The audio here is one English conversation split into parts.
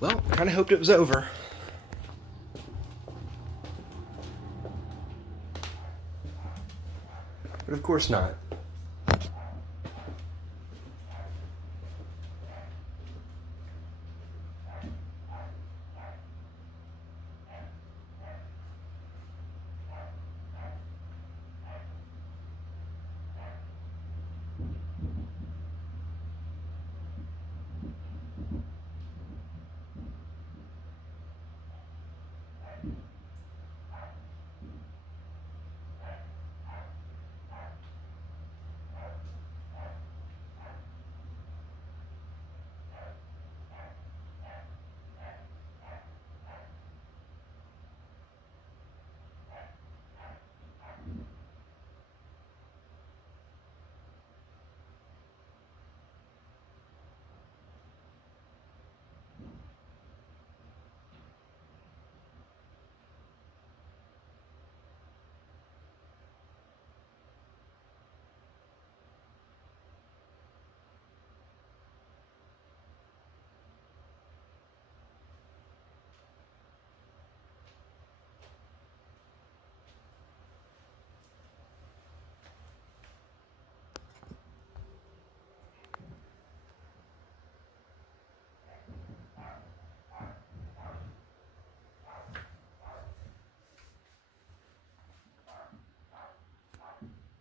Well, I kind of hoped it was over. But of course not.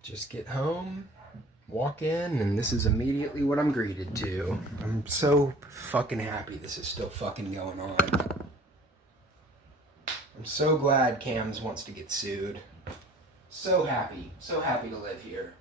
Just get home, walk in, and this is immediately what I'm greeted to. I'm so fucking happy this is still fucking going on. I'm so glad Cams wants to get sued. So happy to live here.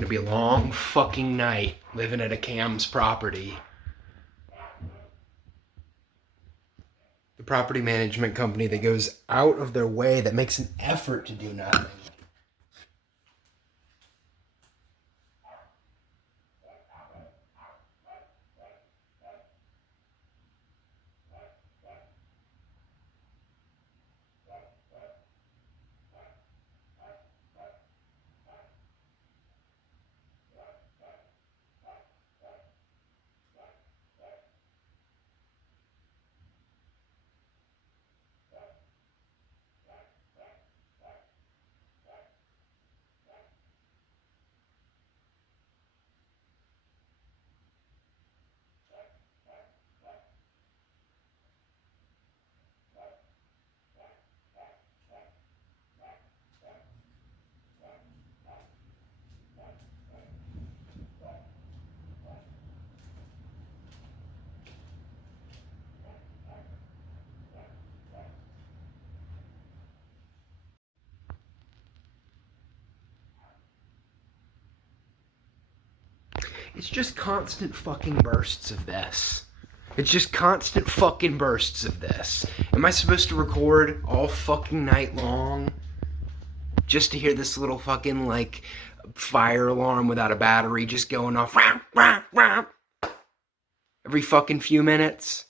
gonna be a long fucking night living at a Cam's property. The property management company that goes out of their way, that makes an effort to do nothing. It's just constant fucking bursts of this. It's just constant fucking bursts of this. Am I supposed to record all fucking night long just to hear this little fucking, like, fire alarm without a battery just going off every fucking few minutes?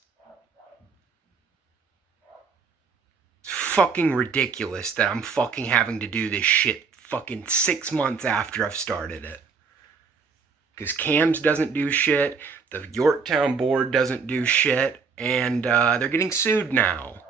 It's fucking ridiculous that I'm fucking having to do this shit fucking 6 months after I've started it. Because Cam's doesn't do shit, the Yorktown board doesn't do shit, and they're getting sued now.